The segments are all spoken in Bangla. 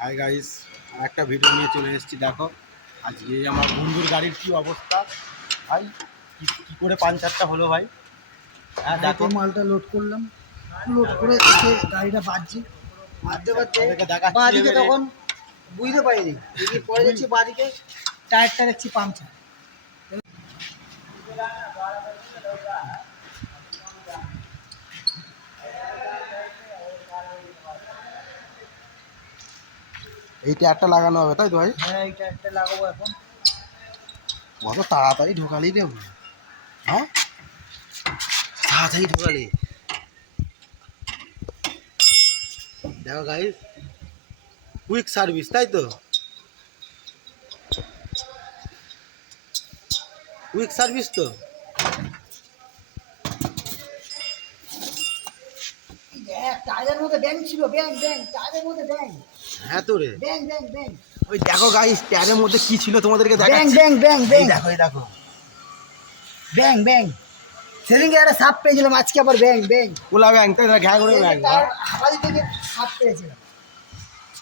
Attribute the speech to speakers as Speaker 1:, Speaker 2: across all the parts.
Speaker 1: হাই গাইস আর একটা ভিডিও নিয়ে চলে এসেছি দেখো। আজকে আমার বন্ধুর গাড়ির কি অবস্থা? ভাই কি কি করে পাঞ্চারটা হলো ভাই? হ্যাঁ
Speaker 2: দেখো। মালটা লোড করলাম। লোড করে এসে গাড়িটা বাজছে বাজতে বাজতে বাদিকে তখন বুঝতে পারিনি। পরে দেখছি বাদিকে টায়ারটা দেখছি পাংচার।
Speaker 1: এই টায়ারটা লাগানো হবে তাই তো ভাই?
Speaker 2: হ্যাঁ এই টায়ারটা লাগাবো এখন।
Speaker 1: কত তাড়াতাড়ি ঢোকালি রে হ্যাঁ? তাড়াতাড়ি ঢোকালি। দেখো গাইস কুইক সার্ভিস তাই তো? কুইক সার্ভিস তো?
Speaker 2: টায়ারের মধ্যে ব্যাং ছিল ব্যাং ব্যাং টায়ারের মধ্যে ব্যাং
Speaker 1: হ্যাঁ তো রে।
Speaker 2: ব্যাং ব্যাং ব্যাং
Speaker 1: ওই দেখো গাইস মধ্যে কি ছিল তোমাদেরকে
Speaker 2: ব্যাং ব্যাং ব্যাং ব্যাং
Speaker 1: দেখো এই দেখো।
Speaker 2: ব্যাং ব্যাং সেদিনকে একটা সাপ পেয়েছিলাম আজকে আবার ব্যাং ব্যাং
Speaker 1: কোলা ঘ্যাঁ করে
Speaker 2: হাওয়ালি সাপ পেয়েছিলাম।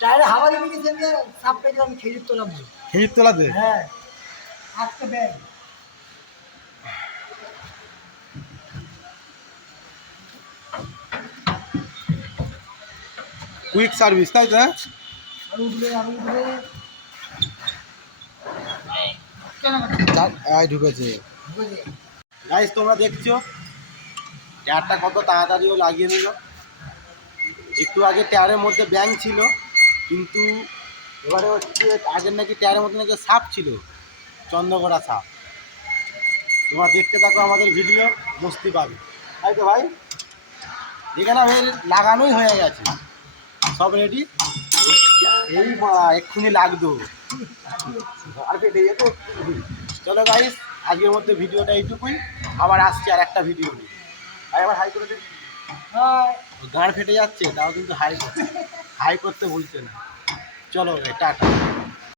Speaker 2: টায়ারে হাওয়ালি থেকে সেদিনকে সাপ পেয়েছিলাম খেজুর তোলাম বলে।
Speaker 1: তোলাতে?
Speaker 2: হ্যাঁ। আজকে ব্যাং
Speaker 1: কুইক সার্ভিস তাই তো?
Speaker 2: আর উঠবে আর উঠবে
Speaker 1: ঢুকেছে? গাইস তোমরা দেখছ? টায়ারটা কত তাড়াতাড়িও লাগিয়ে নিল। একটু আগে টায়ারের মধ্যে ব্যাং ছিল, কিন্তু এবারে হচ্ছে আগের নাকি টায়ারের মধ্যে নাকি সাপ ছিল চন্দ্রকোড়া সাপ। তোমরা দেখতে থাকো আমাদের ভিডিও বুঝতে পাবে তাই তো ভাই? এখানে ভাই লাগানোই হয়ে গেছে। সব রেডি এই মা এক্ষুনি লাগতো। আর ফেটে যেত চলো গাইস আজকের মধ্যে ভিডিওটা এইটুকুই। আবার আসছে আর একটা ভিডিও নিয়ে। ভাই আবার হাই করে
Speaker 2: হ্যাঁ
Speaker 1: গাঁড় ফেটে যাচ্ছে তাও কিন্তু হাই হাই করতে ভুলছে না। চলো টাটা।